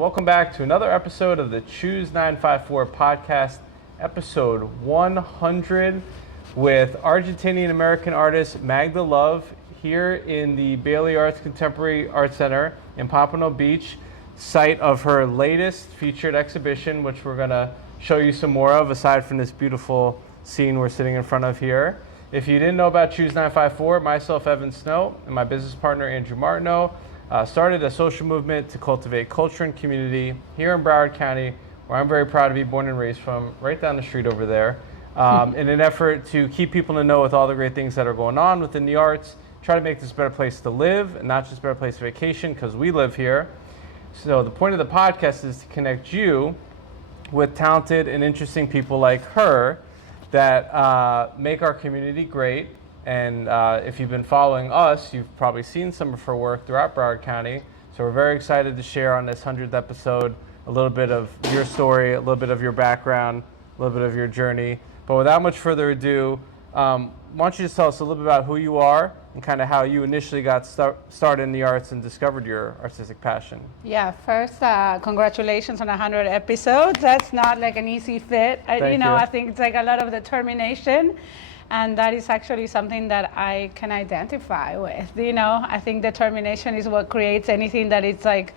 welcome back to another episode of the Choose954 podcast, episode 100, with Argentinian-American artist Magda Love here in the Bailey Arts Contemporary Art Center in Pompano Beach, site of her latest featured exhibition, which we're going to show you some more of, aside from this beautiful scene we're sitting in front of here. If you didn't know about Choose954, myself, Evan Snow, and my business partner, Andrew Martineau, started a social movement to cultivate culture and community here in Broward County, where I'm very proud to be born and raised from, right down the street over there, in an effort to keep people in the know with all the great things that are going on within the arts, try to make this a better place to live, and not just a better place to vacation, because we live here. So the point of the podcast is to connect you with talented and interesting people like her that make our community great. And if you've been following us, you've probably seen some of her work throughout Broward County. So we're very excited to share on this 100th episode a little bit of your story, a little bit of your background, a little bit of your journey. But without much further ado, why don't you just tell us a little bit about who you are and kind of how you initially got started in the arts and discovered your artistic passion. Yeah, first, congratulations on 100 episodes. That's not like an easy fit. Thank you. I think it's like a lot of determination. And that is actually something that I can identify with. I think determination is what creates anything that is like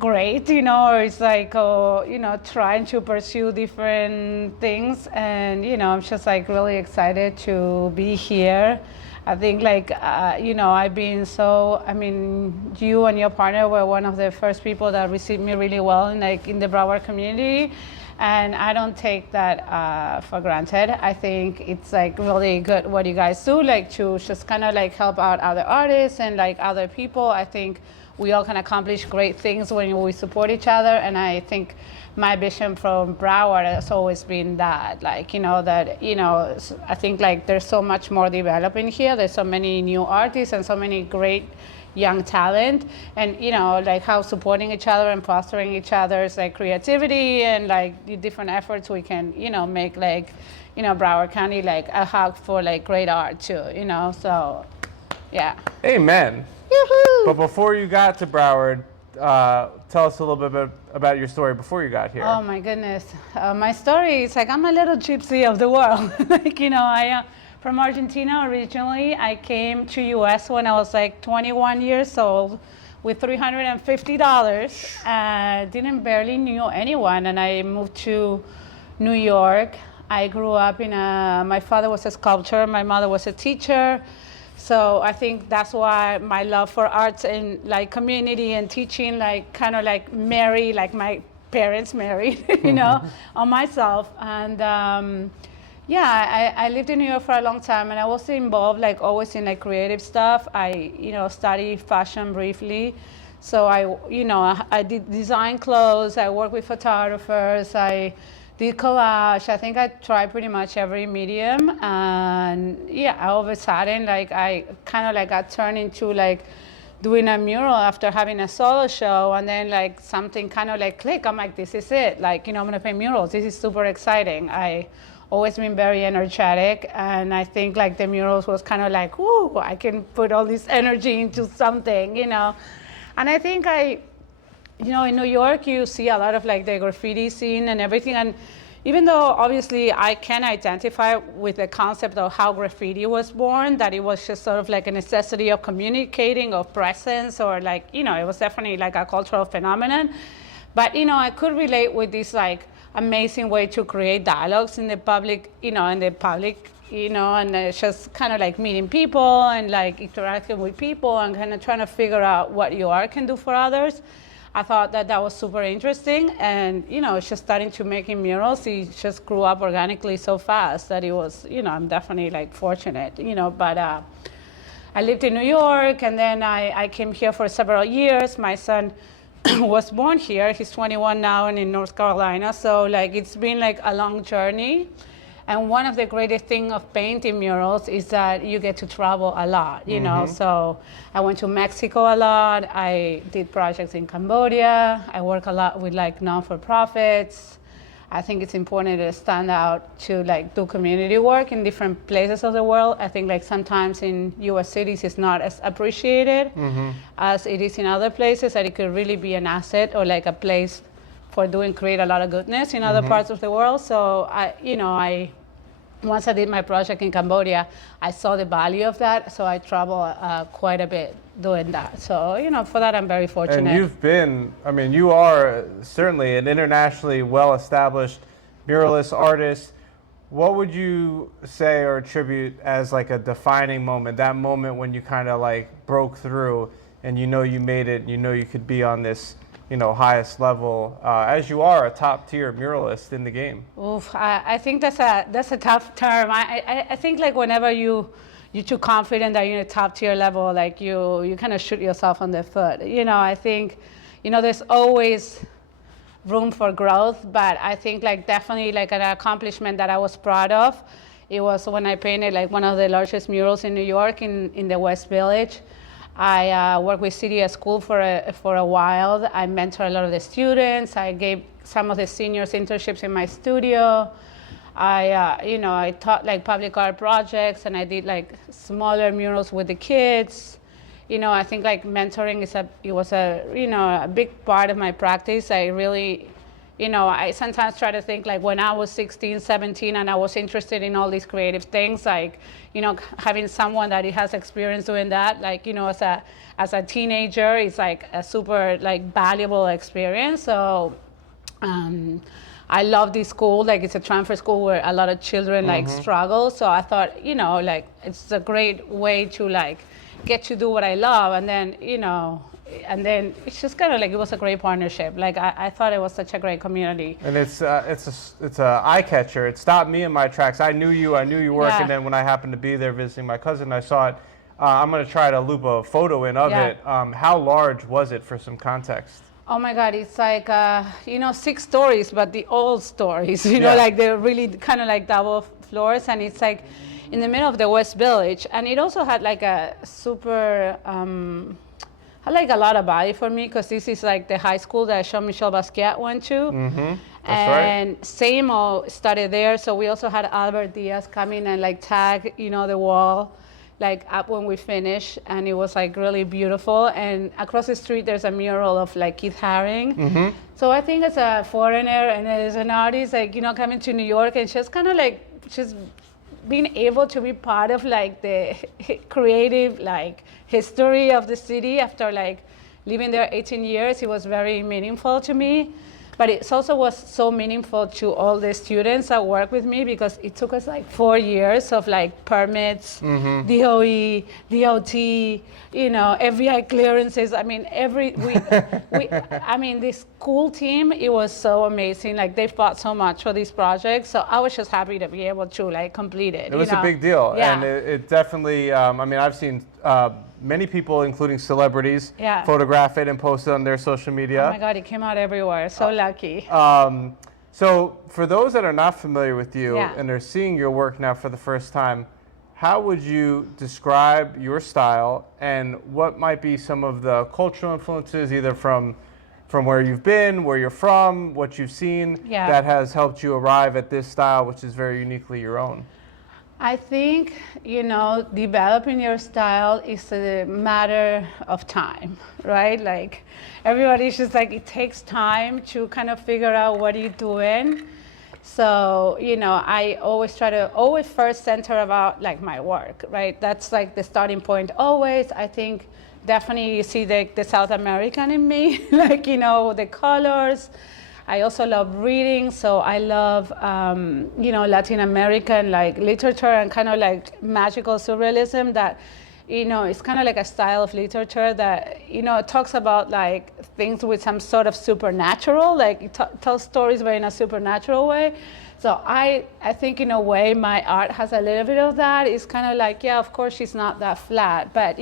great, or it's like, trying to pursue different things. And, I'm just like really excited to be here. I think I've been you and your partner were one of the first people that received me really well in the Broward community. And I don't take that for granted. I think it's like really good what you guys do, like to just kind of like help out other artists and like other people. I think we all can accomplish great things when we support each other. And I think my vision from Broward has always been that, I think like there's so much more developing here. There's so many new artists and so many great young talent, and like how supporting each other and fostering each other's like creativity and like the different efforts we can make Broward County like a hub for like great art too, so yeah. Amen. Yoo-hoo! But before you got to Broward, tell us a little bit about your story before you got here. Oh my goodness, my story is like I'm a little gypsy of the world. I from Argentina originally. I came to US when I was like 21 years old with $350. Didn't barely knew anyone, and I moved to New York. I grew up my father was a sculptor, my mother was a teacher. So I think that's why my love for arts and like community and teaching kind of marry, like my parents married, on myself. And I lived in New York for a long time, and I was involved always in creative stuff. I studied fashion briefly. So I did design clothes, I worked with photographers, I did collage. I think I tried pretty much every medium. And all of a sudden I kind of got turned into doing a mural after having a solo show, and then something kind of clicked. I'm like, this is it. I'm gonna paint murals. This is super exciting. I always been very energetic, and I think the murals was kind of ooh, I can put all this energy into something, And I think in New York you see a lot of the graffiti scene and everything, and even though obviously I can identify with the concept of how graffiti was born, that it was just sort of a necessity of communicating, of presence, or it was definitely a cultural phenomenon. But I could relate with this amazing way to create dialogues in the public, and it's just kind of it's people and interacting with people and kind of trying to figure out what your art can do for others. I thought that was super interesting, and it's just starting to making murals. It just grew up organically so fast that it was, I'm definitely fortunate, but I lived in New York, and then I came here for several years. My son was born here. He's 21 now and in North Carolina. So it's been a long journey. And one of the greatest things of painting murals is that you get to travel a lot, So I went to Mexico a lot. I did projects in Cambodia. I work a lot with non-for-profits. I think it's important to stand out to like do community work in different places of the world. I think like sometimes in US cities it's not as appreciated as it is in other places, that it could really be an asset or like a place for create a lot of goodness in other parts of the world. So once I did my project in Cambodia, I saw the value of that. So I travel quite a bit doing that. So, for that, I'm very fortunate. And you are certainly an internationally well-established muralist artist. What would you say or attribute as like a defining moment, that moment when you kind of like broke through and you made it, you could be on this highest level, as you are a top tier muralist in the game? Oof, I think that's a tough term. I think like whenever you're too confident that you're in a top tier level, like you kind of shoot yourself on the foot. I think, there's always room for growth, but I think like definitely like an accomplishment that I was proud of, it was when I painted like one of the largest murals in New York in the West Village. I worked with City at School for a while. I mentored a lot of the students. I gave some of the seniors internships in my studio. I taught like public art projects, and I did like smaller murals with the kids. I think like mentoring was a big part of my practice. I really, I sometimes try to think like when I was 16, 17, and I was interested in all these creative things, like, having someone that has experience doing that, like, as a teenager, it's like a super like valuable experience. So I love this school. Like, it's a transfer school where a lot of children like struggle. So I thought, like it's a great way to like get to do what I love, and then it's just kind of like, it was a great partnership. Like I thought it was such a great community. And it's a eye catcher. It stopped me in my tracks. I knew you work, and then when I happened to be there visiting my cousin, I saw it. I'm gonna try to loop a photo in of it. How large was it, for some context? Oh my God, it's like 6 stories, but the old stories. Like they're really kind of like double floors, and it's like in the middle of the West Village, and it also had like a super. Had like a lot of value for me, because this is like the high school that Jean-Michel Basquiat went to. And right. Samo studied there, so we also had Albert Diaz come in and like tag, the wall, like up when we finished, and it was like really beautiful. And across the street there's a mural of like Keith Haring. So I think as a foreigner and as an artist, like, coming to New York and just kind of like just being able to be part of like the creative like history of the city after like living there 18 years, it was very meaningful to me. But it also was so meaningful to all the students that work with me, because it took us like 4 years of like permits, DOE, DOT, FBI clearances. I mean, this school team, it was so amazing. Like, they fought so much for these projects. So I was just happy to be able to like complete it. It was a big deal. Yeah. And it definitely, I've seen many people, including celebrities, photograph it and post it on their social media. Oh my God, it came out everywhere. So lucky. So for those that are not familiar with you and they're seeing your work now for the first time, how would you describe your style, and what might be some of the cultural influences, either from where you've been, where you're from, what you've seen, that has helped you arrive at this style, which is very uniquely your own? I think, developing your style is a matter of time, right? Like, everybody's just like, it takes time to kind of figure out what you're doing. So, I always try to first center about like my work, right? That's like the starting point always. I think definitely you see the South American in me, like, the colors. I also love reading, so I love, Latin American like literature and kind of like magical surrealism that, it's kind of like a style of literature that, talks about like things with some sort of supernatural, like it tells stories very in a supernatural way. So I think in a way my art has a little bit of that. It's kind of like, of course she's not that flat, but,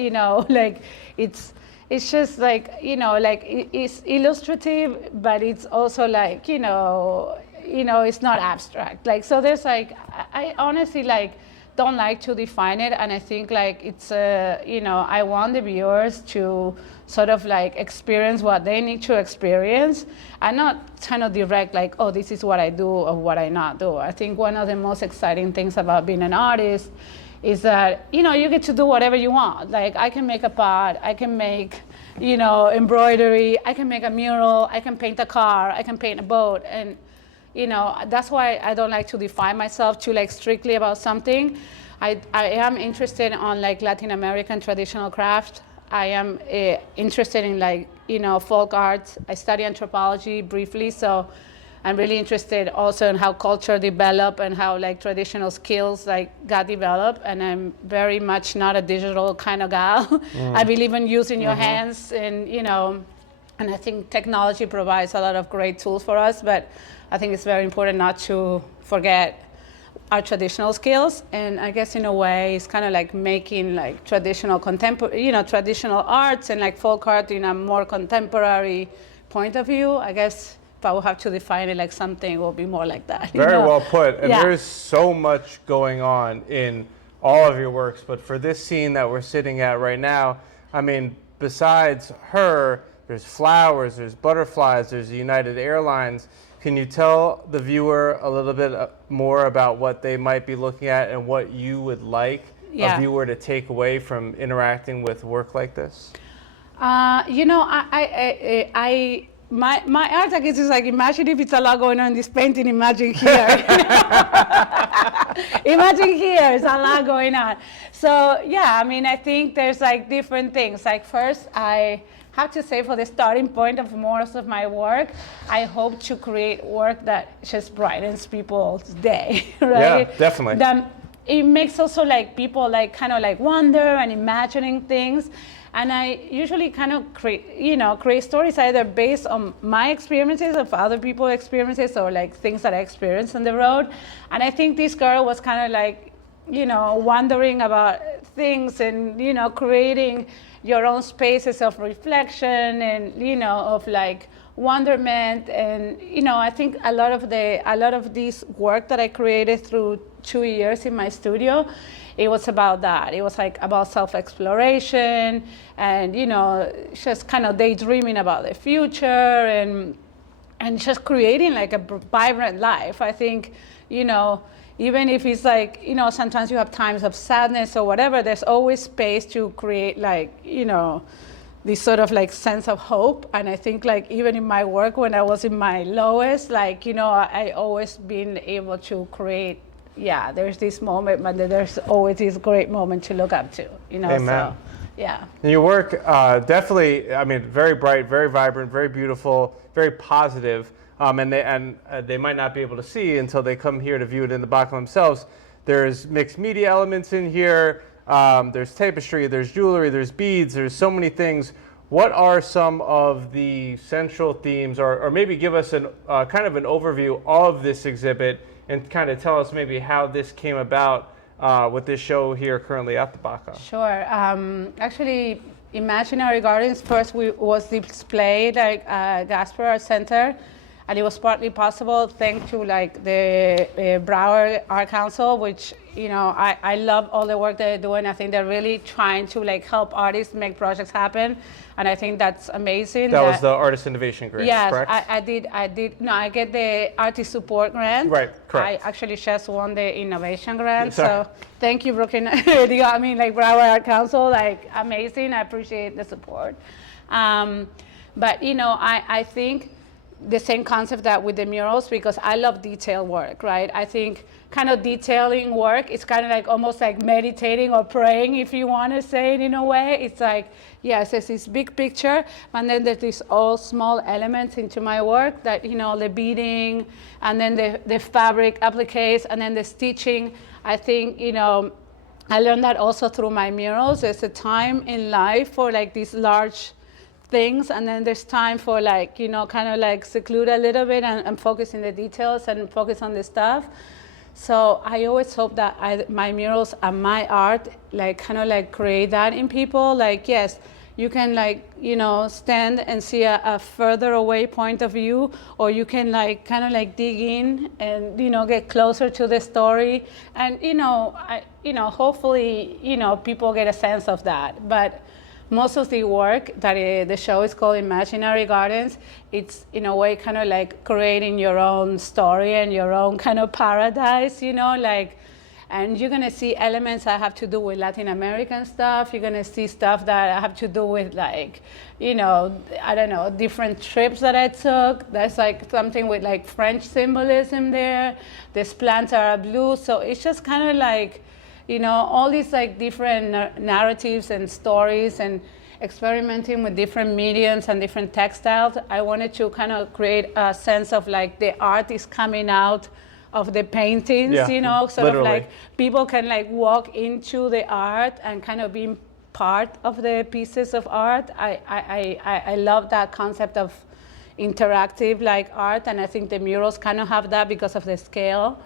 like it's just like, it's illustrative, but it's also like, it's not abstract. Like, so there's like, I honestly like don't like to define it, and I think like it's I want the viewers to sort of like experience what they need to experience, and not kind of direct like, oh, this is what I do or what I not do. I think one of the most exciting things about being an artist is that you get to do whatever you want. Like I can make a pot, I can make embroidery, I can make a mural, I can paint a car, I can paint a boat, and that's why I don't like to define myself too like strictly about something. I am interested on like Latin American traditional craft. I am interested in like folk art. I study anthropology briefly, so I'm really interested also in how culture developed and how like traditional skills like got developed. And I'm very much not a digital kind of gal. I believe in using your hands, and and I think technology provides a lot of great tools for us, but I think it's very important not to forget our traditional skills. And I guess in a way it's kind of like making like traditional traditional arts and like folk art in a more contemporary point of view. I guess if I would have to define it like something, it will be more like that. Very well put. And there's so much going on in all of your works, but for this scene that we're sitting at right now, I mean, besides her, there's flowers, there's butterflies, there's United Airlines. Can you tell the viewer a little bit more about what they might be looking at and what you would like a viewer to take away from interacting with work like this? My art, I guess, is like, imagine if it's a lot going on in this painting, imagine here. Imagine here, it's a lot going on. So yeah, I mean, I think there's like different things. Like first, I have to say for the starting point of most of my work, I hope to create work that just brightens people's day, right? Yeah, definitely. It makes also like people like kind of like wonder and imagining things. And I usually kind of create stories either based on my experiences of other people's experiences or like things that I experienced on the road. And I think this girl was kind of like, wondering about things and, creating your own spaces of reflection and, of like wonderment. And, I think a lot of this work that I created through 2 years in my studio, it was about that. It was like about self-exploration and, just kind of daydreaming about the future and just creating like a vibrant life. I think, even if it's like, sometimes you have times of sadness or whatever, there's always space to create like, this sort of like sense of hope. And I think like even in my work when I was in my lowest, like, I always been able to create, there's this moment, but there's always this great moment to look up to, Amen. So, yeah. And your work, definitely, I mean, very bright, very vibrant, very beautiful, very positive. And they might not be able to see until they come here to view it in the BaCA themselves. There's mixed media elements in here. There's tapestry, there's jewelry, there's beads, there's so many things. What are some of the central themes, or maybe give us an kind of an overview of this exhibit and kind of tell us maybe how this came about with this show here currently at the BaCA? Sure. Actually, Imaginary Gardens first was displayed at Gasper Art Center, and it was partly possible thanks to like the Broward Art Council, which I love all the work they're doing. I think they're really trying to like help artists make projects happen, and I think that's amazing. That was the Artist Innovation Grant, yes, correct? I did. No, I get the Artist Support Grant. Right, correct. I actually just won the Innovation Grant, Sorry. so thank you, Brooklyn. I mean, like Broward Art Council, like amazing. I appreciate the support. But I think the same concept that with the murals, because I love detailed work, right? I think kind of detailing work is kind of like almost like meditating or praying, if you want to say it in a way. It's like, yes, there's this big picture, and then there's these all small elements into my work that, the beading, and then the fabric appliques, and then the stitching. I think, I learned that also through my murals. There's a time in life for like these large things, and then there's time for like, kind of like seclude a little bit and focus in the details and focus on the stuff. So I always hope that my murals and my art like kind of like create that in people. Like, yes, you can like, stand and see a further away point of view, or you can like kind of like dig in and, get closer to the story. And, hopefully, people get a sense of that. But most of the work that the show is called Imaginary Gardens, it's in a way kind of like creating your own story and your own kind of paradise, and you're gonna see elements that have to do with Latin American stuff. You're gonna see stuff that have to do with like, different trips that I took. There's like something with like French symbolism there. These plants are blue, so it's just kind of like, all these like different narratives and stories, and experimenting with different mediums and different textiles. I wanted to kind of create a sense of like the art is coming out of the paintings, sort literally. Of like people can like walk into the art and kind of be part of the pieces of art. I love that concept of interactive like art, and I think the murals kind of have that because of the scale.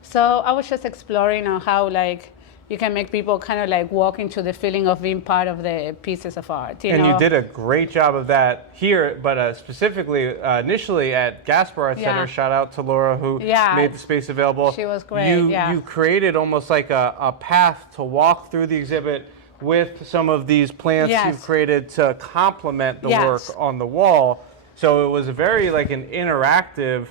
So I was just exploring on how like you can make people kind of like walk into the feeling of being part of the pieces of art. You know? You did a great job of that here, but specifically initially at Gasper Art Center. Shout out to Laura who made the space available. She was great. You created almost like a path to walk through the exhibit with some of these plants you've created to complement the work on the wall. So it was a very like an interactive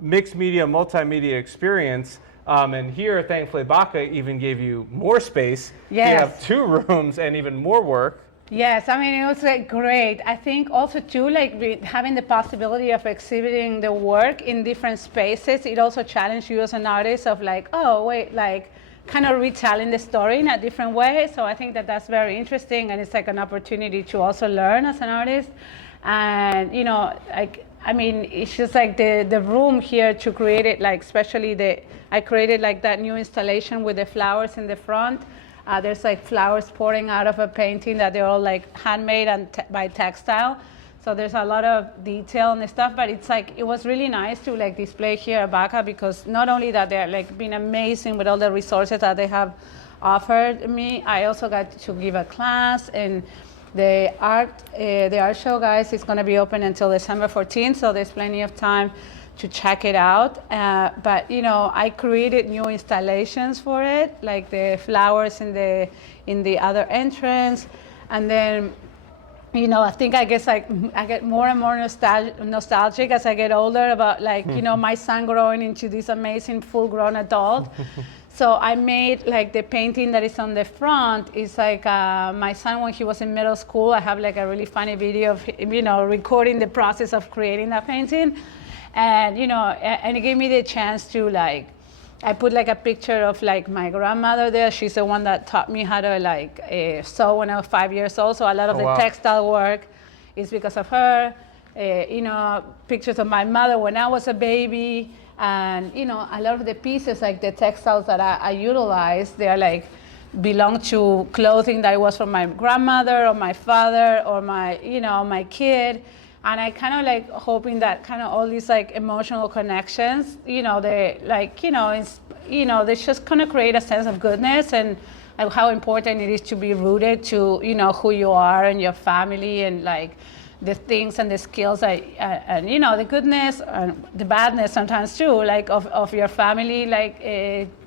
mixed media, multimedia experience. And here, thankfully, BaCA even gave you more space. Yes. You have 2 rooms and even more work. Yes, I mean, it was like great. I think also too, like having the possibility of exhibiting the work in different spaces, it also challenged you as an artist of like, oh, wait, like kind of retelling the story in a different way. So I think that that's very interesting, and it's like an opportunity to also learn as an artist. And, I mean, it's just like the room here to create it, like especially I created like that new installation with the flowers in the front. There's like flowers pouring out of a painting that they're all like handmade and by textile. So there's a lot of detail and stuff, but it's like, it was really nice to like display here at BaCA, because not only that they're like been amazing with all the resources that they have offered me, I also got to give a class, and the art show, guys, is going to be open until December 14th, so there's plenty of time to check it out. But I created new installations for it, like the flowers in the other entrance, and then I think I get more and more nostalgic as I get older about like my son growing into this amazing full-grown adult. So I made like the painting that is on the front is like my son when he was in middle school. I have like a really funny video of him, recording the process of creating that painting, and and it gave me the chance to like, I put like a picture of like my grandmother there. She's the one that taught me how to like sew when I was 5 years old. So a lot of the textile work is because of her. Pictures of my mother when I was a baby. And, a lot of the pieces, like the textiles that I utilize, they are like, belong to clothing that was from my grandmother or my father or my, my kid. And I kind of like hoping that kind of all these like emotional connections, they like, they just kind of create a sense of goodness and how important it is to be rooted to, who you are and your family and like, the things and the skills and the goodness and the badness sometimes too, like of your family, like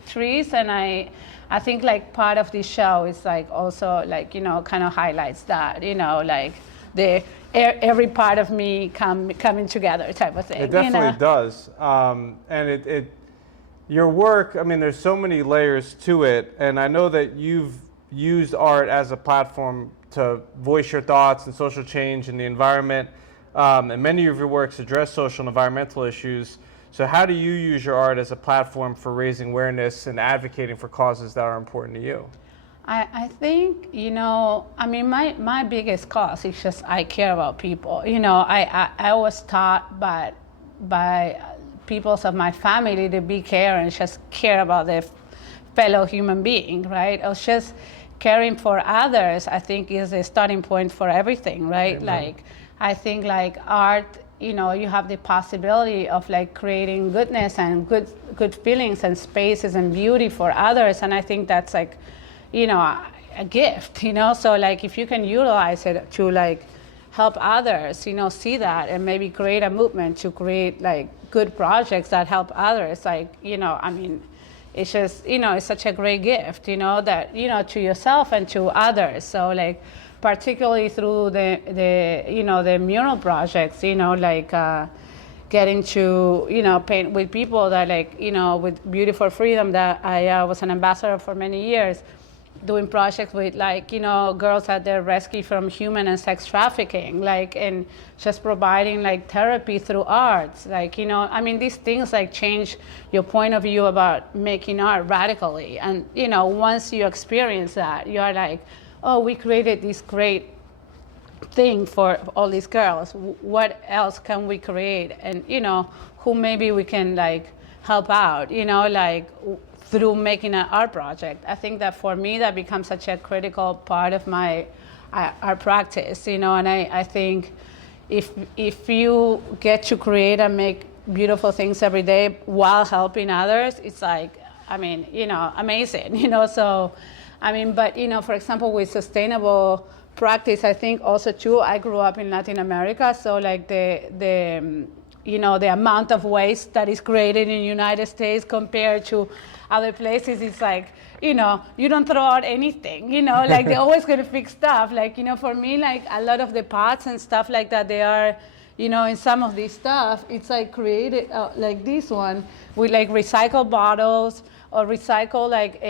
trees. And I think like part of this show is like also like kind of highlights that like every part of me coming together type of thing. It definitely does, and it your work. I mean, there's so many layers to it, and I know that you've used art as a platform to voice your thoughts and social change in the environment, and many of your works address social and environmental issues. So how do you use your art as a platform for raising awareness and advocating for causes that are important to you? I think, I mean, my biggest cause is just I care about people. I was taught by people of my family to be care and just care about their fellow human being, right? I was just caring for others, I think, is a starting point for everything, right? Amen. Like, I think like art, you have the possibility of like creating goodness and good feelings and spaces and beauty for others. And I think that's like, a gift, So like if you can utilize it to like help others, see that and maybe create a movement to create like good projects that help others, like, I mean, it's just, it's such a great gift, that, to yourself and to others. So like, particularly through the mural projects, like getting to, paint with people that like, with Beautiful Freedom that I was an ambassador for many years, doing projects with like, girls that they're rescued from human and sex trafficking, like, and just providing like therapy through arts. Like, I mean, these things like change your point of view about making art radically. And, once you experience that, you're like, oh, we created this great thing for all these girls. What else can we create? And, who maybe we can like help out, like, through making an art project. I think that for me, that becomes such a critical part of my art practice, and I think if you get to create and make beautiful things every day while helping others, it's like, I mean, amazing, so, I mean, but, for example, with sustainable practice, I think also too, I grew up in Latin America, so like the amount of waste that is created in the United States compared to other places, it's like, you don't throw out anything, like they're always going to fix stuff. Like, for me, like a lot of the pots and stuff like that, they are, in some of this stuff, it's like created, like this one, with like recycled bottles or recycle like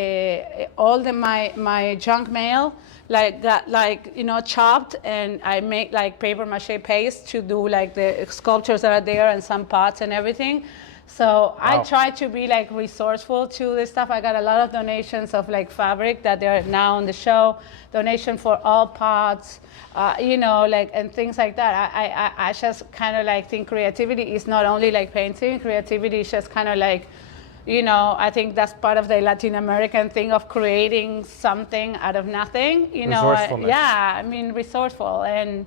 all my junk mail, like that, like, chopped, and I make like paper mache paste to do like the sculptures that are there and some pots and everything. So wow. I try to be like resourceful to this stuff. I got a lot of donations of like fabric that they're now on the show, donation for all pots, like, and things like that. I just kind of like think creativity is not only like painting. Creativity is just kind of like, I think that's part of the Latin American thing of creating something out of nothing, Resourcefulness. Yeah, I mean, resourceful. And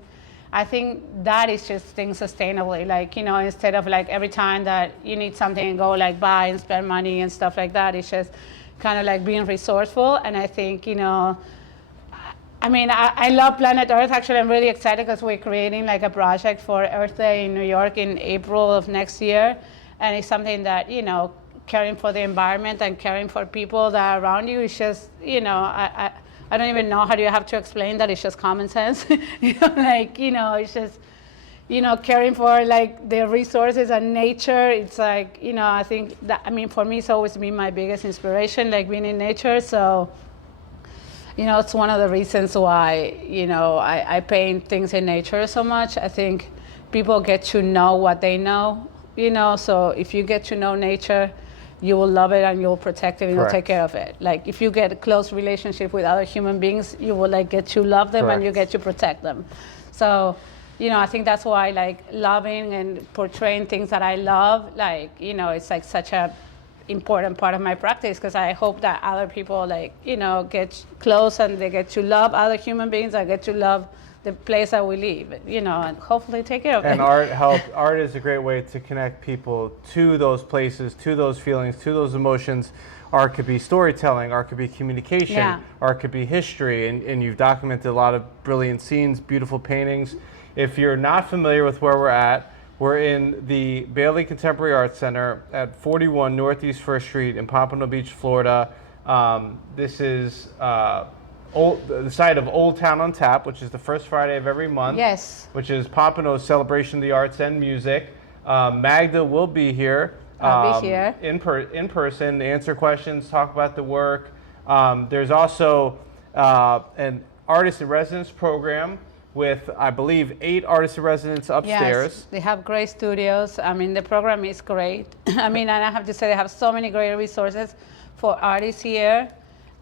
I think that is just thing sustainably, like, instead of like every time that you need something and go like buy and spend money and stuff like that, it's just kind of like being resourceful. And I think, I mean, I love Planet Earth. Actually, I'm really excited because we're creating like a project for Earth Day in New York in April of next year. And it's something that, caring for the environment and caring for people that are around you is just, I don't even know how do you have to explain that. It's just common sense. It's just, caring for like the resources and nature. It's like, I think that, I mean, for me, it's always been my biggest inspiration, like being in nature. So, it's one of the reasons why, I paint things in nature so much. I think people get to know what they know, so if you get to know nature, you will love it and you'll protect it and you'll take care of it. Like if you get a close relationship with other human beings, you will like get to love them and you get to protect them. So, I think that's why like loving and portraying things that I love, like, it's like such a important part of my practice, because I hope that other people like, get close and they get to love other human beings. I get to love the place that we live, and hopefully take care of it. And art is a great way to connect people to those places, to those feelings, to those emotions. Art could be storytelling, art could be communication, art could be history, and you've documented a lot of brilliant scenes, beautiful paintings. If you're not familiar with where we're at, we're in the Bailey Contemporary Arts Center at 41 Northeast 1st Street in Pompano Beach, Florida. This is the site of Old Town Untapped, which is the first Friday of every month. Yes. Which is Pompano's celebration of the arts and music. Magda will be here. I'll be here. In person, to answer questions, talk about the work. There's also an artist in residence program with, I believe, 8 artists in residence upstairs. Yes, they have great studios. I mean, the program is great. I mean, and I have to say, they have so many great resources for artists here.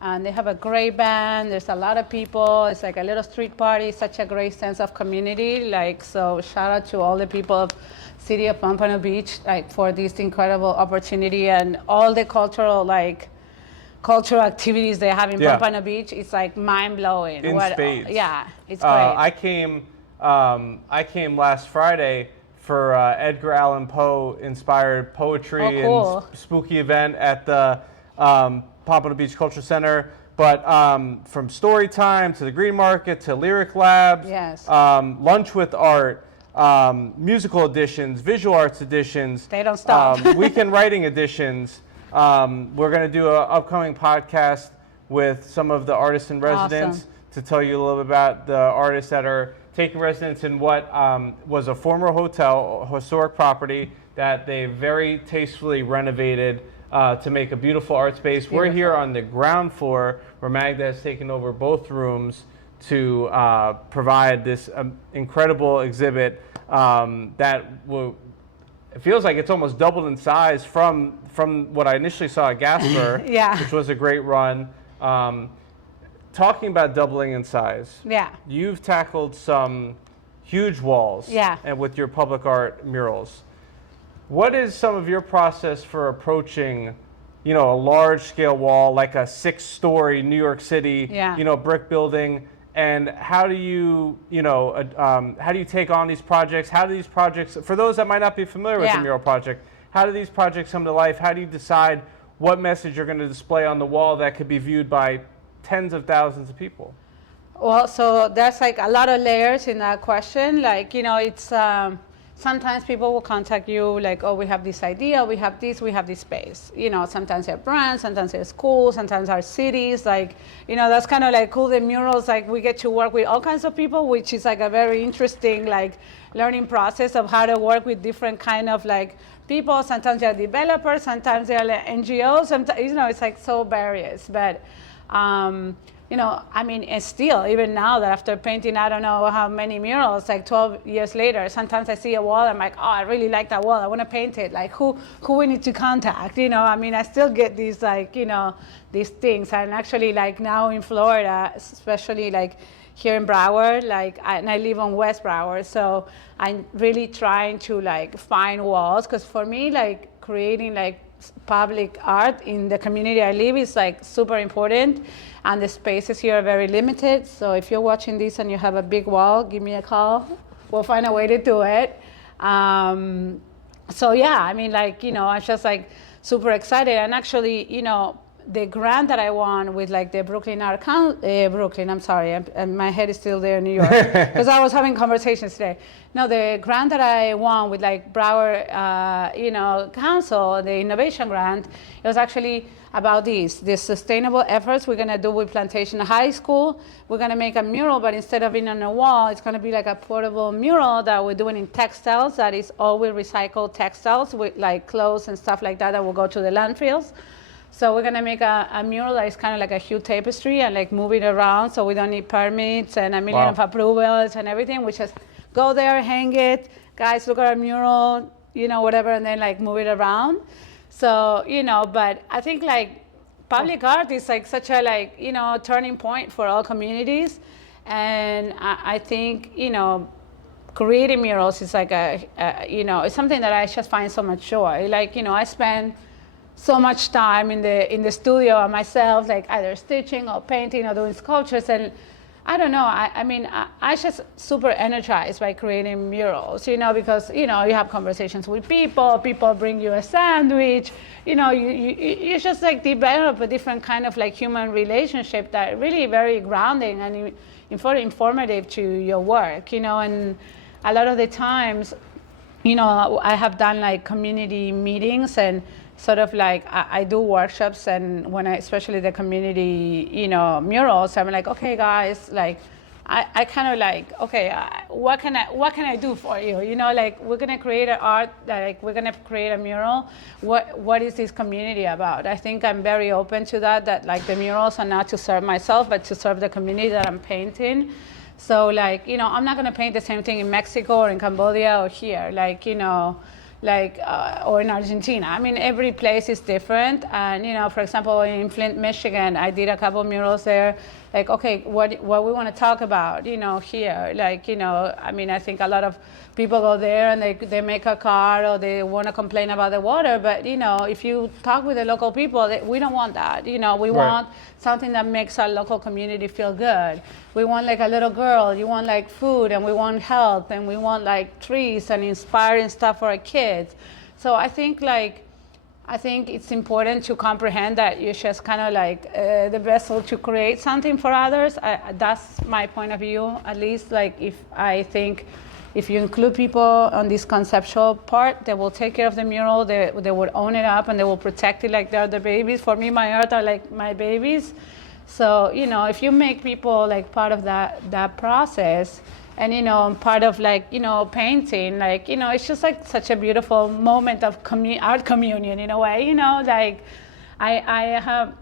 And they have a great band. There's a lot of people. It's like a little street party. Such a great sense of community. Like, so shout out to all the people of City of Pompano Beach, like, for this incredible opportunity and all the cultural activities they have in Pompano Beach. It's like mind blowing. In spades. Yeah, it's great. I came last Friday for Edgar Allan Poe inspired poetry and spooky event at the Pompano Beach Culture Center But from story time to the Green Market to Lyric Labs, Yes. Lunch with Art, musical editions, visual arts editions. They don't stop. Weekend writing editions. We're going to do an upcoming podcast with some of the artists in residence Awesome. to tell you a little bit about the artists that are taking residence in what was a former hotel, historic property that they very tastefully renovated to make a beautiful art space. We're here on the ground floor where Magda has taken over both rooms to provide this incredible exhibit that will, it feels like it's almost doubled in size from what I initially saw at Gasper, Yeah. which was a great run. Talking about doubling in size, Yeah. you've tackled some huge walls, Yeah. and with your public art murals. What is some of your process for approaching, a large-scale wall like a 6-story New York City, Yeah. brick building, and how do you, how do you take on these projects? How do these projects, for those that might not be familiar with Yeah. the mural project, how do these projects come to life? How do you decide what message you're going to display on the wall that could be viewed by tens of thousands of people? Well, so there's like a lot of layers in that question. Like, it's sometimes people will contact you like, oh, we have this idea, we have this space. Sometimes they're brands, sometimes they're schools, sometimes our cities. Like, that's kind of like cool. The murals, like we get to work with all kinds of people, which is like a very interesting like learning process of how to work with different kind of like people. Sometimes they're developers, sometimes they're like NGOs. Sometimes, it's like so various. But it's still, even now that after painting, I don't know how many murals, like 12 years later, sometimes I see a wall, I'm like, oh, I really like that wall, I want to paint it. Like, who we need to contact, I still get these, like, these things. And actually, like, now in Florida, especially, like, here in Broward, like, and I live on West Broward, so I'm really trying to, like, find walls, because for me, like, creating, like, public art in the community I live is like super important, and the spaces here are very limited. So if you're watching this and you have a big wall, give me a call. We'll find a way to do it. So yeah, I'm just like super excited. And actually, the grant that I won with like the Brooklyn Art Brooklyn, I'm sorry, my head is still there in New York, because I was having conversations today. No, the grant that I won with like Broward, Council, the innovation grant, it was actually about the sustainable efforts we're gonna do with Plantation High School. We're gonna make a mural, but instead of being on a wall, it's gonna be like a portable mural that we're doing in textiles, that is all with recycled textiles with like clothes and stuff like that will go to the landfills. So we're gonna make a mural that is kind of like a huge tapestry and like move it around, so we don't need permits and a million of approvals and everything. We just go there, hang it, guys, look at our mural, whatever, and then like move it around. So, but I think like public art is like such a like, turning point for all communities. And I think, creating murals is like it's something that I just find so much joy. Like, I spend so much time in the studio myself, like either stitching or painting or doing sculptures, and I don't know. I just super energized by creating murals, because you have conversations with people. People bring you a sandwich. You just like develop a different kind of like human relationship that really very grounding and informative to your work, and a lot of the times, I have done like community meetings and sort of like I do workshops, and when especially the community, murals, I'm like, okay, guys, like I kind of like, okay, what can I do for you? Like we're gonna create an art, like we're gonna create a mural. What is this community about? I think I'm very open to that. That like the murals are not to serve myself, but to serve the community that I'm painting. So like, I'm not gonna paint the same thing in Mexico or in Cambodia or here, like, or in Argentina. Every place is different. And, for example, in Flint, Michigan, I did a couple of murals there. Like, okay, what we want to talk about, here. Like, I think a lot of people go there and they make a card or they want to complain about the water. But, if you talk with the local people, we don't want that. We want something that makes our local community feel good. We want like a little girl, you want like food, and we want health, and we want like trees and inspiring stuff for our kids. So I think like I think it's important to comprehend that you're just kind of like the vessel to create something for others. That's my point of view, at least. Like, if you include people on this conceptual part, they will take care of the mural, they will own it up, and they will protect it like they're the babies. For me, my art are like my babies. So, you know, if you make people like part of that process, and, you know, part of like, you know, painting, like, you know, it's just like such a beautiful moment of art communion in a way, you know, like I have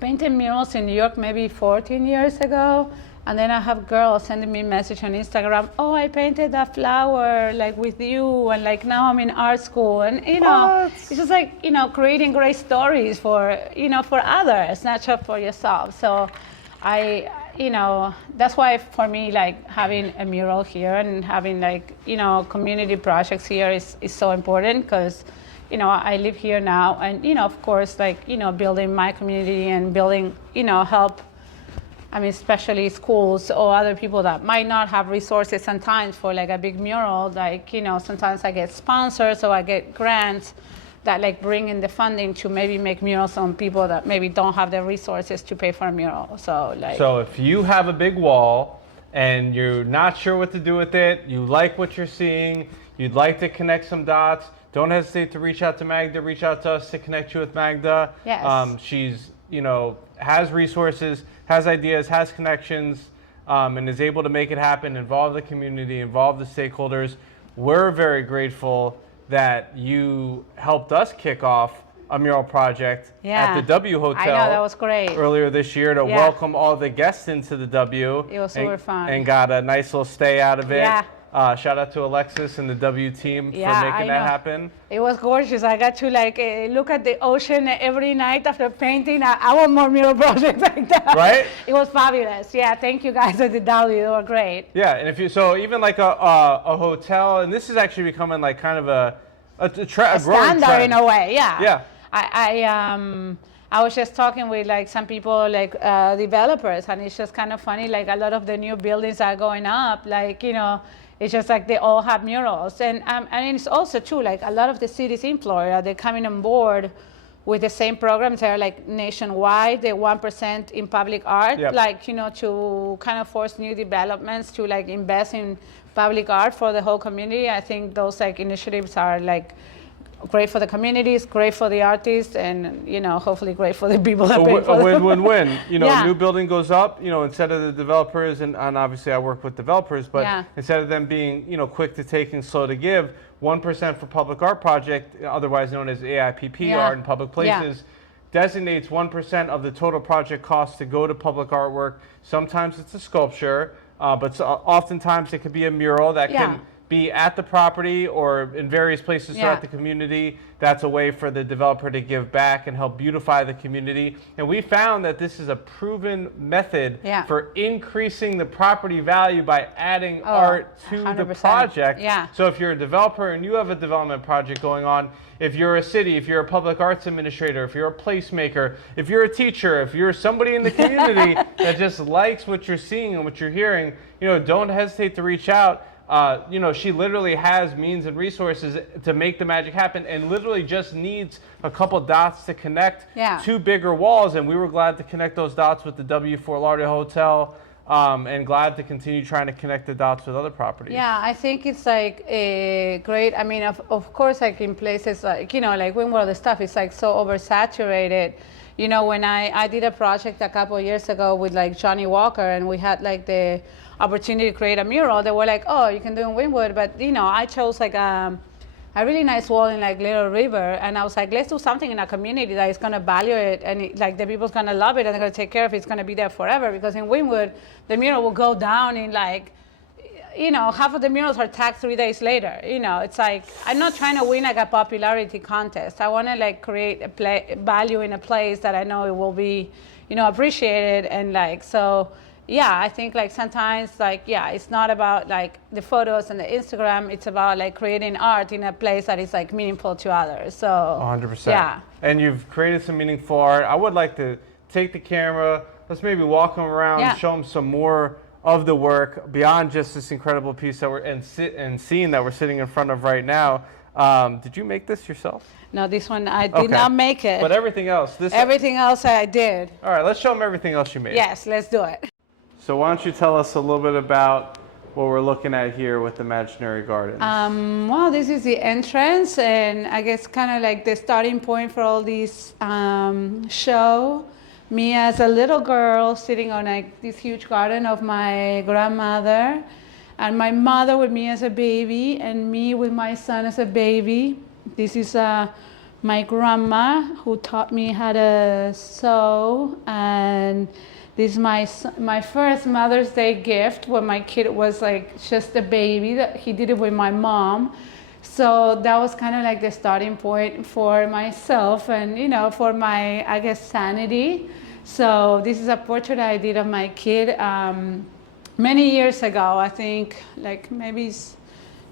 painted murals in New York maybe 14 years ago. And then I have girls sending me a message on Instagram, oh, I painted that flower like with you, and like now I'm in art school. And, you know, it's just like, you know, creating great stories for, you know, for others, not just for yourself. So you know, that's why for me, like having a mural here and having like, you know, community projects here is so important, because, you know, I live here now, and, you know, of course, like, you know, building my community and building, you know, I mean, especially schools or other people that might not have resources sometimes for like a big mural. Like, you know, sometimes I get sponsors or I get grants that like bring in the funding to maybe make murals on people that maybe don't have the resources to pay for a mural. So like. So if you have a big wall and you're not sure what to do with it, you like what you're seeing, you'd like to connect some dots, don't hesitate to reach out to Magda, reach out to us to connect you with Magda. Yes. She's, you know, has resources, has ideas, has connections, and is able to make it happen, involve the community, involve the stakeholders. We're very grateful that you helped us kick off a mural project at the W Hotel. I know, that was great. Earlier this year to welcome all the guests into the W. It was super fun. And got a nice little stay out of it. Yeah. Shout out to Alexis and the W team for making that happen. It was gorgeous. I got to like look at the ocean every night after painting. I want more mural projects like that. Right? It was fabulous. Yeah, thank you guys at the W. They were great. Yeah, and if you even like a hotel, and this is actually becoming like kind of a growing standard trend. In a way. Yeah. Yeah. I was just talking with like some people, like developers, and it's just kind of funny. Like a lot of the new buildings are going up. Like, you know, it's just like they all have murals. And it's also true, like a lot of the cities in Florida, they're coming on board with the same programs. They're like nationwide, the 1% in public art, like, you know, to kind of force new developments to like invest in public art for the whole community. I think those like initiatives are like great for the communities, great for the artists, and, you know, hopefully great for the people that pay for them. A win-win-win. You know, new building goes up, you know, instead of the developers, and obviously I work with developers, but instead of them being, you know, quick to take and slow to give, 1% for public art project, otherwise known as AIPP, art in public places, designates 1% of the total project cost to go to public artwork. Sometimes it's a sculpture, but oftentimes it could be a mural that can be at the property or in various places throughout the community. That's a way for the developer to give back and help beautify the community. And we found that this is a proven method for increasing the property value by adding art to 100%. The project. So if you're a developer and you have a development project going on, if you're a city, if you're a public arts administrator, if you're a placemaker, if you're a teacher, if you're somebody in the community that just likes what you're seeing and what you're hearing, you know, don't hesitate to reach out. You know, she literally has means and resources to make the magic happen, and literally just needs a couple dots to connect two bigger walls. And we were glad to connect those dots with the W Fort Lauderdale Hotel, and glad to continue trying to connect the dots with other properties. Yeah, I think it's like great. I mean, of course, like in places like, you know, like Windward, the stuff is like so oversaturated. You know, when I did a project a couple of years ago with like Johnny Walker, and we had like the opportunity to create a mural, they were like, oh, you can do in Wynwood, but, you know, I chose like a really nice wall in like Little River, and I was like, let's do something in a community that is going to value it, and like the people's going to love it, and they're going to take care of it. It's going to be there forever, because in Wynwood, the mural will go down in like, you know, half of the murals are tagged 3 days later. You know, it's like, I'm not trying to win like a popularity contest. I want to like create a value in a place that I know it will be, you know, appreciated, and like, so. Yeah, I think like sometimes like, it's not about like the photos and the Instagram. It's about like creating art in a place that is like meaningful to others. So 100%. Yeah. And you've created some meaningful art. I would like to take the camera. Let's maybe walk them around, show them some more of the work beyond just this incredible piece that we're and scene that we're sitting in front of right now. Did you make this yourself? No, this one I did not make it. But everything else, everything else I did. All right, let's show them everything else you made. Yes, let's do it. So why don't you tell us a little bit about what we're looking at here with Imaginary Gardens? Well, this is the entrance, and I guess kind of like the starting point for all these show. Me as a little girl sitting on like this huge garden of my grandmother, and my mother with me as a baby, and me with my son as a baby. This is my grandma who taught me how to sew, and this is my first Mother's Day gift when my kid was like just a baby. That he did it with my mom. So that was kind of like the starting point for myself and, you know, for my, I guess, sanity. So this is a portrait I did of my kid many years ago. I think like maybe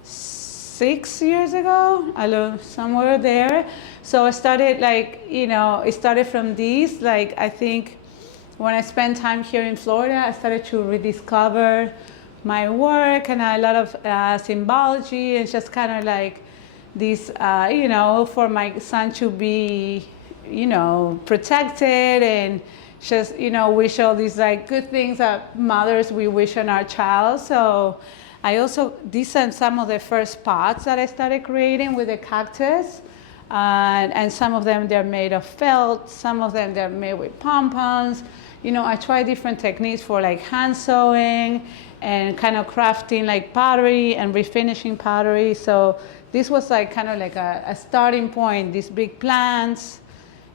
6 years ago, I live somewhere there. So I started like, you know, it started from these. Like I think when I spent time here in Florida, I started to rediscover my work and a lot of symbology and just kind of like this, you know, for my son to be, you know, protected and just, you know, wish all these like good things that mothers we wish on our child. So I also, these are some of the first pots that I started creating with the cactus. And some of them, they're made of felt. Some of them, they're made with pom-poms. You know, I try different techniques for like hand sewing and kind of crafting like pottery and refinishing pottery. So this was like kind of like a starting point, these big plants.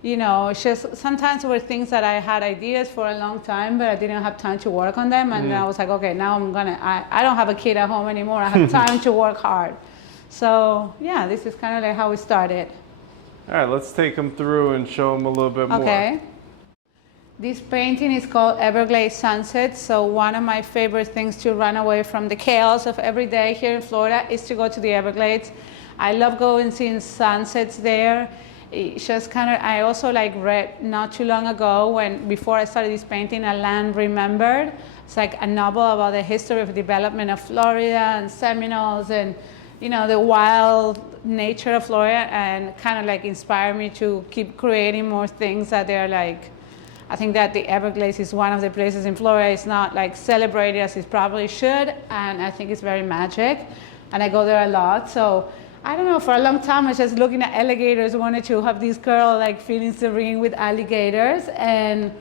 You know, it's just sometimes were things that I had ideas for a long time, but I didn't have time to work on them. And I was like, okay, now I don't have a kid at home anymore. I have time to work hard. So yeah, this is kind of like how we started. All right, let's take them through and show them a little bit more. Okay. This painting is called Everglades Sunset. So one of my favorite things to run away from the chaos of every day here in Florida is to go to the Everglades. I love going seeing sunsets there. It's just kind of, I also like read not too long ago before I started this painting, A Land Remembered. It's like a novel about the history of development of Florida and Seminoles and, you know, the wild nature of Florida, and kind of like inspired me to keep creating more things that they're like, I think that the Everglades is one of the places in Florida. It's not like celebrated as it probably should, and I think it's very magic, and I go there a lot. So I don't know, for a long time I was just looking at alligators, wanted to have this girl like feeling serene with alligators, and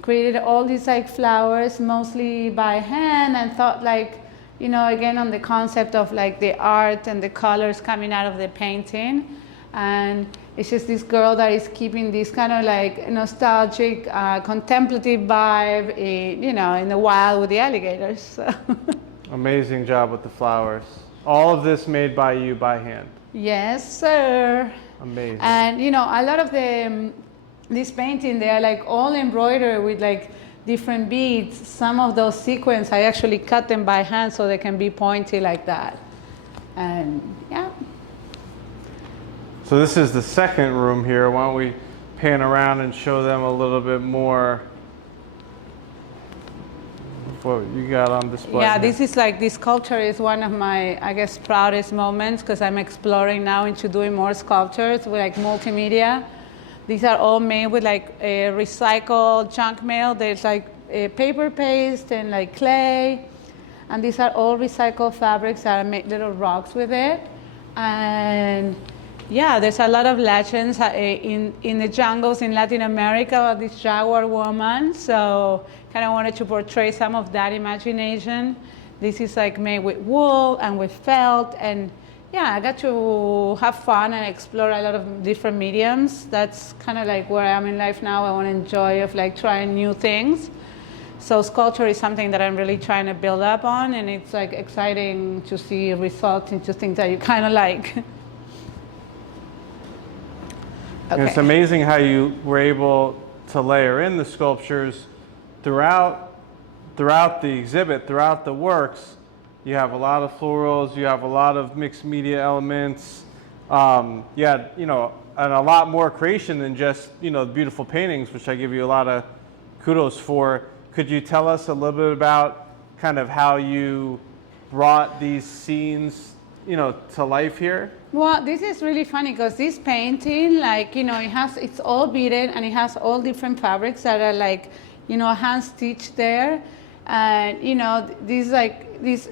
created all these like flowers mostly by hand, and thought like, you know, again on the concept of like the art and the colors coming out of the painting. And it's just this girl that is keeping this kind of like nostalgic, contemplative vibe, you know, in the wild with the alligators. So. Amazing job with the flowers. All of this made by you by hand. Yes, sir. Amazing. And you know, a lot of this painting, they are like all embroidered with like different beads. Some of those sequins, I actually cut them by hand so they can be pointy like that. And yeah. So this is the second room here. Why don't we pan around and show them a little bit more of what you got on display? Yeah, here. this is like, this sculpture is one of my, I guess, proudest moments, because I'm exploring now into doing more sculptures with like multimedia. These are all made with like a recycled junk mail. There's like a paper paste and like clay. And these are all recycled fabrics that I make little rocks with it. And yeah, there's a lot of legends in the jungles in Latin America about this jaguar woman. So kind of wanted to portray some of that imagination. This is like made with wool and with felt. And yeah, I got to have fun and explore a lot of different mediums. That's kind of like where I am in life now. I want to enjoy of like trying new things. So sculpture is something that I'm really trying to build up on, and it's like exciting to see results into things that you kind of like. Okay. It's amazing how you were able to layer in the sculptures throughout the exhibit, throughout the works. You have a lot of florals, you have a lot of mixed media elements. You had, you know, and a lot more creation than just, you know, beautiful paintings, which I give you a lot of kudos for. Could you tell us a little bit about kind of how you brought these scenes to life here? Well, this is really funny because this painting, like, it's all beaded and it has all different fabrics that are like, hand stitched there. And, this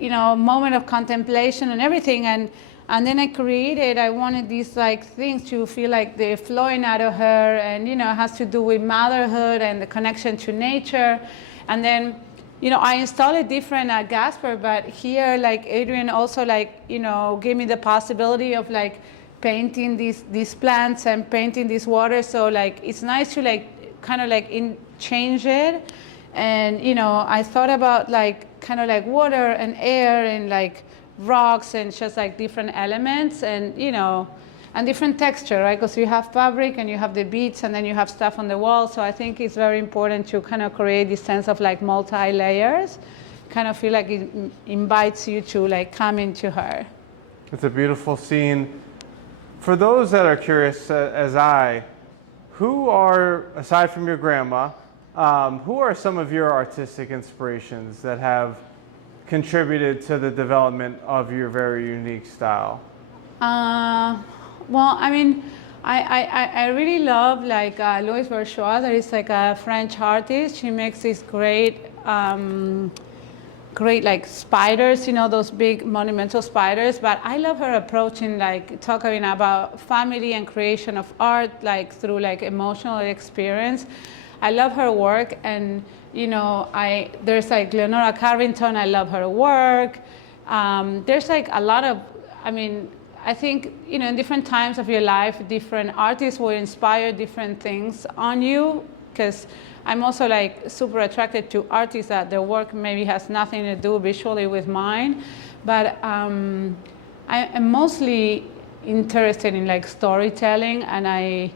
moment of contemplation and everything. And then I wanted these like things to feel like they're flowing out of her, and, it has to do with motherhood and the connection to nature. And then, I installed it different at Gasper, but here, like, Adrian also, like, gave me the possibility of, like, painting these plants and painting this water. So, like, it's nice to, like, kind of, like, change it. And, I thought about, like, kind of, like, water and air and, like, rocks and just, like, different elements and, and different texture, right? Because you have fabric and you have the beads and then you have stuff on the wall. So I think it's very important to kind of create this sense of like multi-layers, kind of feel like it invites you to like come into her. It's a beautiful scene. For those that are curious who are, aside from your grandma, who are some of your artistic inspirations that have contributed to the development of your very unique style? Well, I mean, I really love like Louise Bourgeois. That is like a French artist. She makes these great like spiders, those big monumental spiders. But I love her approach in like talking about family and creation of art, like through like emotional experience. I love her work, and there's like Leonora Carrington. I love her work. There's like a lot of, I think, in different times of your life, different artists will inspire different things on you, because I'm also like super attracted to artists that their work maybe has nothing to do visually with mine. But I am mostly interested in like storytelling, and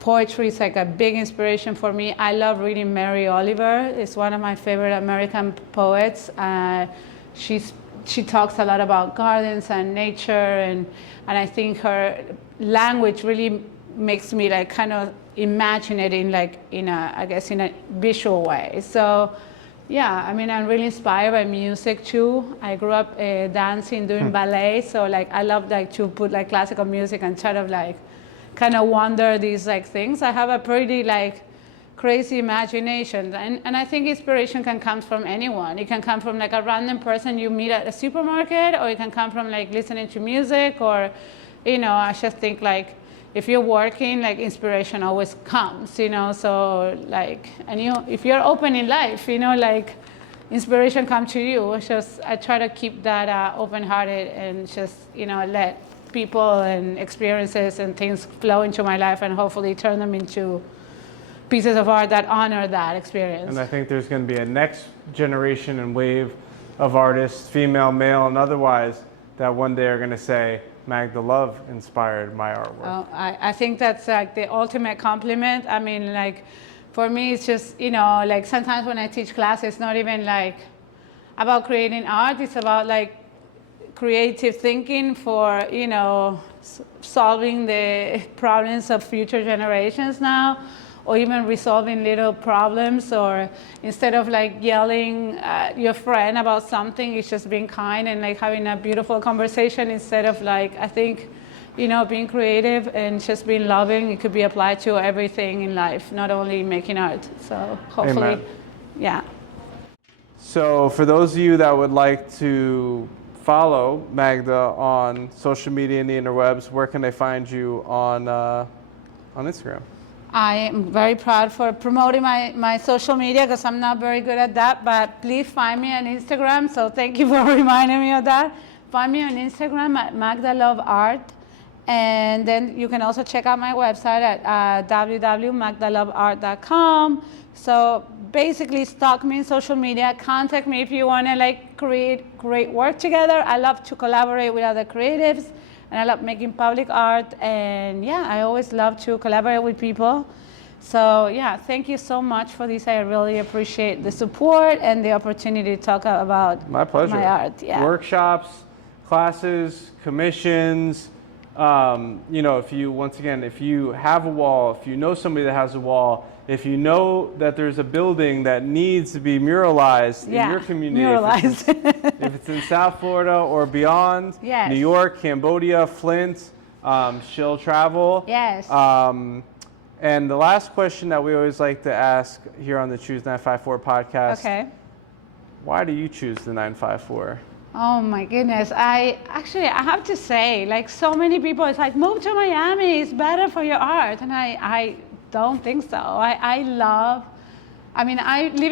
poetry is like a big inspiration for me. I love reading Mary Oliver. It's one of my favorite American poets. She talks a lot about gardens and nature, and I think her language really makes me like kind of imagine it in a visual way. So yeah, I'm really inspired by music too. I grew up dancing, doing ballet, so like I love like to put like classical music and try to like kind of wonder these like things. I have a pretty like crazy imagination, and I think inspiration can come from anyone. It can come from like a random person you meet at a supermarket, or it can come from like listening to music, or I just think like if you're working, like inspiration always comes, so like, and if you're open in life, like inspiration comes to you. It's just I try to keep that open-hearted and just let people and experiences and things flow into my life, and hopefully turn them into pieces of art that honor that experience. And I think there's going to be a next generation and wave of artists, female, male, and otherwise, that one day are going to say, Magda Love inspired my artwork. Oh, I think that's like the ultimate compliment. Like for me, it's just, like sometimes when I teach class, it's not even like about creating art. It's about like creative thinking for, solving the problems of future generations now, or even resolving little problems, or instead of like yelling at your friend about something, it's just being kind and like having a beautiful conversation instead of like, I think, being creative and just being loving, it could be applied to everything in life, not only making art. So hopefully, Amen. Yeah. So for those of you that would like to follow Magda on social media and the interwebs, where can they find you on Instagram? I am very proud for promoting my social media, because I'm not very good at that, but please find me on Instagram. So thank you for reminding me of that. Find me on Instagram at Magda Love Art. And then you can also check out my website at www.magdaloveart.com. So basically stalk me in social media, contact me if you want to like create great work together. I love to collaborate with other creatives, and I love making public art, and yeah, I always love to collaborate with people. So yeah, thank you so much for this. I really appreciate the support and the opportunity to talk about my pleasure. My art. Yeah. Workshops, classes, commissions. If you have a wall, if you know somebody that has a wall, if you know that there's a building that needs to be muralized in your community, muralized. if it's in South Florida or beyond, Yes. New York, Cambodia, Flint, she'll travel. Yes. And the last question that we always like to ask here on the Choose 954 podcast. Okay. Why do you choose the 954? Oh my goodness. I have to say, like so many people, it's like, move to Miami, it's better for your art. And I don't think so. I live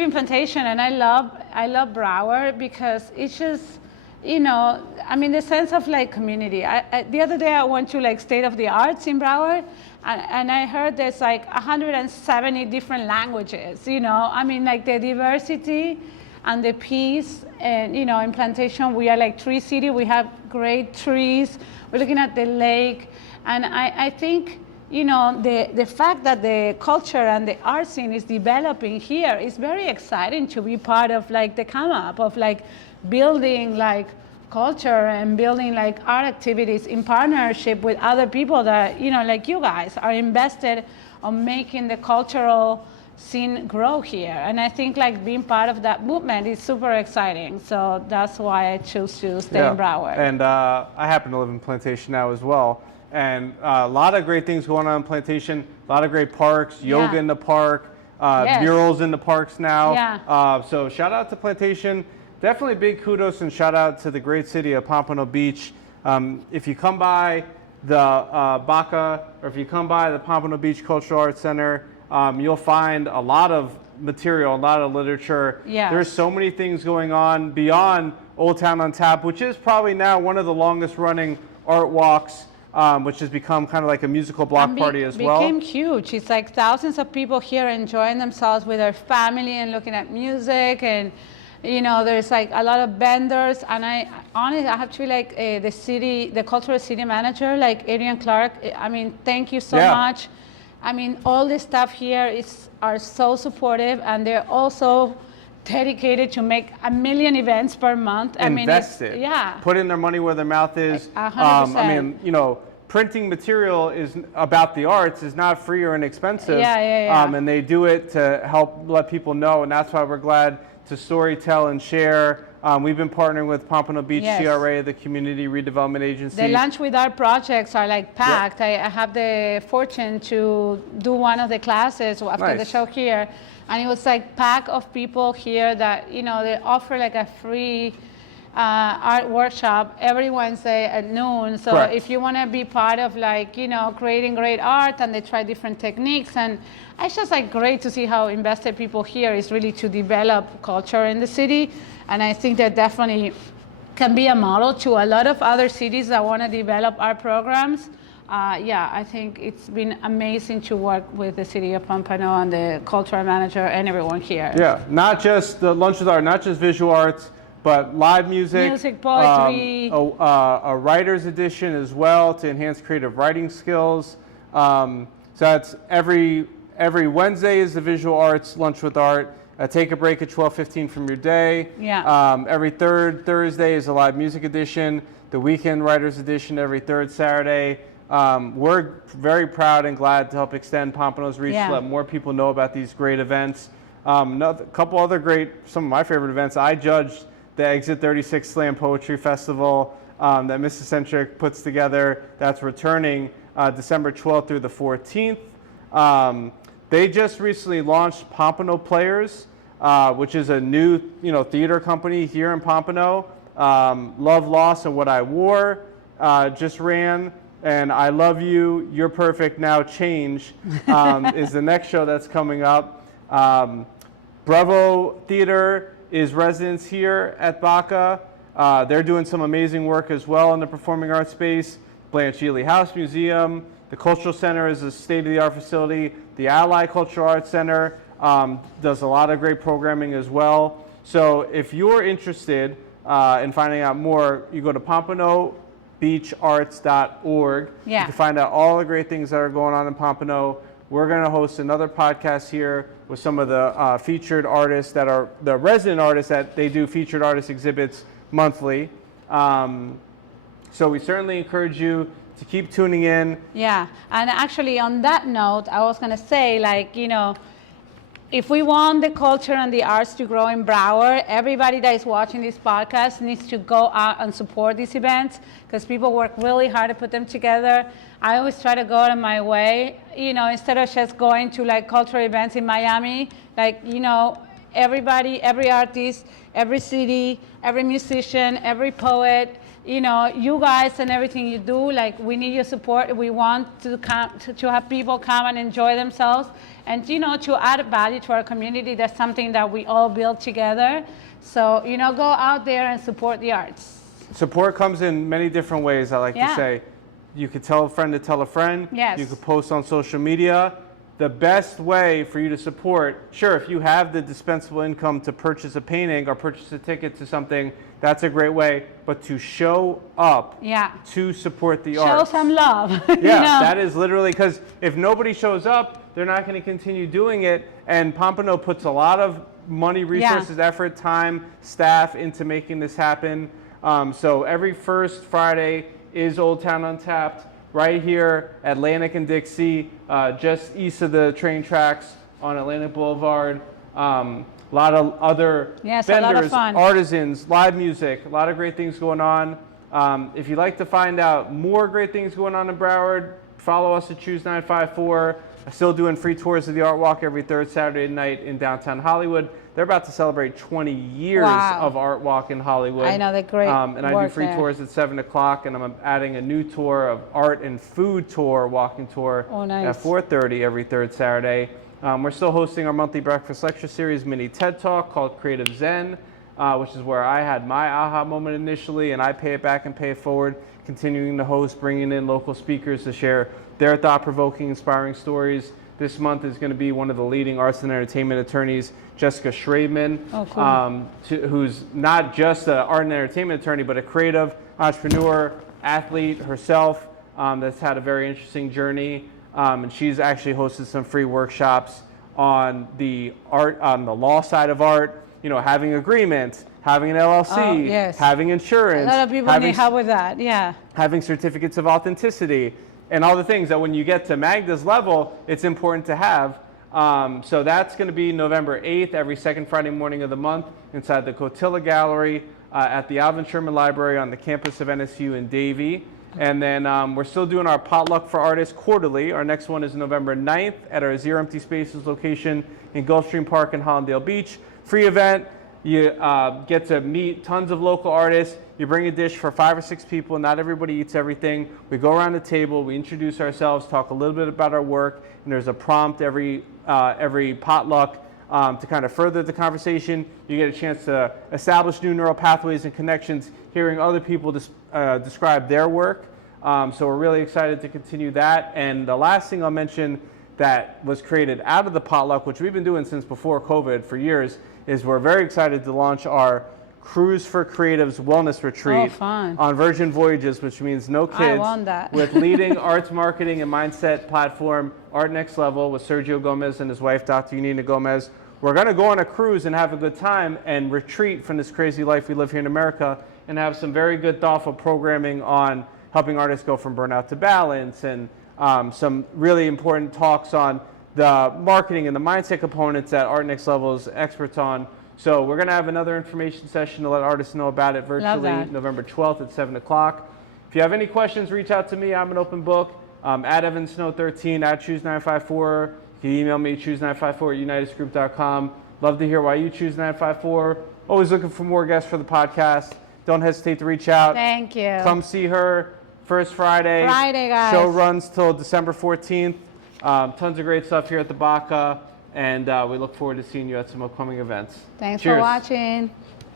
in Plantation and I love Broward because it's just, the sense of like community. The other day I went to like State of the Arts in Broward and I heard there's like 170 different languages, like the diversity and the peace. And, in Plantation, we are like tree city. We have great trees. We're looking at the lake. And I think, the fact that the culture and the art scene is developing here is very exciting to be part of like the come up of like building like culture and building like art activities in partnership with other people that, like you guys are invested on making the cultural scene grow here. And I think like being part of that movement is super exciting. So that's why I choose to stay in Broward. And I happen to live in Plantation now as well. And a lot of great things going on in Plantation, a lot of great parks, yoga in the park, murals in the parks now. Yeah. So shout out to Plantation. Definitely big kudos and shout out to the great city of Pompano Beach. If you come by the BaCA or if you come by the Pompano Beach Cultural Arts Center, you'll find a lot of material, a lot of literature. Yes. There's so many things going on beyond Old Town Untapped, which is probably now one of the longest running art walks, which has become kind of like a musical block party as well. Became huge. It's like thousands of people here enjoying themselves with their family and looking at music, and there's like a lot of vendors. And I have to be like the cultural city manager, like Adrian Clark. Thank you so much. All the staff here are so supportive, and they're also dedicated to make 1 million events per month. Invested. Putting their money where their mouth is. 100%. Printing material is about the arts is not free or inexpensive. Yeah. And they do it to help let people know, and that's why we're glad to story tell and share. We've been partnering with Pompano Beach CRA, the Community Redevelopment Agency. The lunch with art projects are like packed. I have the fortune to do one of the classes after the show here. And it was like packed of people here that, they offer like a free art workshop every Wednesday at noon. So if you want to be part of like, creating great art, and they try different techniques. And it's just like great to see how invested people here is really to develop culture in the city. And I think that definitely can be a model to a lot of other cities that want to develop art programs. I think it's been amazing to work with the city of Pompano and the cultural manager and everyone here. Yeah, not just the lunch with art, not just visual arts, but live music, poetry, a writer's edition as well to enhance creative writing skills. So that's every Wednesday is the visual arts lunch with art. Take a break at 12:15 from your day. Every third Thursday is a live music edition. The weekend writers edition every third Saturday. We're very proud and glad to help extend Pompano's reach to let more people know about these great events. A couple other some of my favorite events. I judged the Exit 36 Slam Poetry Festival that Mrs. Centric puts together. That's returning December 12th through the 14th. They just recently launched Pompano Players, which is a new theater company here in Pompano. Love, Loss, and What I Wore just ran. And I Love You, You're Perfect, Now Change is the next show that's coming up. Bravo Theater is residents here at BaCA. They're doing some amazing work as well in the performing arts space. Blanche Ely House Museum. The Cultural Center is a state-of-the-art facility. The Ally Cultural Arts Center does a lot of great programming as well. So if you're interested in finding out more, you go to PompanoBeachArts.org. You can find out all the great things that are going on in Pompano. We're going to host another podcast here with some of the featured artists that are the resident artists that they do featured artist exhibits monthly. So we certainly encourage you to keep tuning in. Yeah, and actually on that note, I was going to say, like, if we want the culture and the arts to grow in Broward, everybody that is watching this podcast needs to go out and support these events because people work really hard to put them together. I always try to go out of my way, you know, instead of just going to like cultural events in Miami, like, you know, everybody, every artist, every city, every musician, every poet, you know, you guys and everything you do, like we need your support. We want to come to have people come and enjoy themselves and, you know, to add value to our community. That's something that we all build together. So, you know, go out there and support the arts. Support comes in many different ways, I like to say. You could tell a friend to tell a friend. Yes. You could post on social media. The best way for you to support, sure, if you have the dispensable income to purchase a painting or purchase a ticket to something, that's a great way. But to show up to support the arts. Show some love. Yeah, you know? That is literally, because if nobody shows up, they're not going to continue doing it. And Pompano puts a lot of money, resources, effort, time, staff into making this happen. So every first Friday is Old Town Untapped, right here, Atlantic and Dixie, just east of the train tracks on Atlantic Boulevard. A lot of other vendors, a lot of fun. Artisans, live music, a lot of great things going on. If you'd like to find out more great things going on in Broward, follow us at Choose954. I'm still doing free tours of the Art Walk every third Saturday night in downtown Hollywood. They're about to celebrate 20 years of Art Walk in Hollywood. I know, they're great. And I do free tours at 7 o'clock, and I'm adding a new tour of art and food tour, walking tour at 4:30 every third Saturday. We're still hosting our monthly breakfast lecture series, mini TED Talk called Creative Zen, which is where I had my aha moment initially, and I pay it back and pay it forward, continuing to host, bringing in local speakers to share their thought-provoking, inspiring stories. This month is going to be one of the leading arts and entertainment attorneys, Jessica Schrademan, who's not just an art and entertainment attorney, but a creative entrepreneur, athlete herself, that's had a very interesting journey. And she's actually hosted some free workshops on the art, on the law side of art, you know, having agreements, having an LLC, having insurance. A lot of people need help with that, having certificates of authenticity, and all the things that when you get to Magda's level, it's important to have. So that's going to be November 8th, every second Friday morning of the month, inside the Cotilla Gallery at the Alvin Sherman Library on the campus of NSU in Davie. And then we're still doing our Potluck for Artists quarterly. Our next one is November 9th at our Zero Empty Spaces location in Gulfstream Park in Hollandale Beach. Free event. You get to meet tons of local artists. You bring a dish for 5 or 6 people. Not everybody eats everything. We go around the table. We introduce ourselves, talk a little bit about our work, and there's a prompt every potluck to kind of further the conversation. You get a chance to establish new neural pathways and connections, hearing other people describe their work. So we're really excited to continue that. And the last thing I'll mention that was created out of the potluck, which we've been doing since before COVID for years, is we're very excited to launch our Cruise for Creatives Wellness Retreat on Virgin Voyages, which means no kids, I want that. with leading arts marketing and mindset platform Art Next Level with Sergio Gomez and his wife, Dr. Yanina Gomez. We're going to go on a cruise and have a good time and retreat from this crazy life we live here in America, and have some very good, thoughtful programming on helping artists go from burnout to balance, and some really important talks on the marketing and the mindset components that Art Next Level is experts on. So we're going to have another information session to let artists know about it virtually November 12th at 7 o'clock. If you have any questions, reach out to me. I'm an open book. At EvansSnow13, at Choose954. You can email me, choose954@unitedgroup.com. Love to hear why you choose 954. Always looking for more guests for the podcast. Don't hesitate to reach out. Thank you. Come see her first Friday. Friday, guys. Show runs till December 14th. Tons of great stuff here at the BaCA, and we look forward to seeing you at some upcoming events. Thanks Cheers. for watching.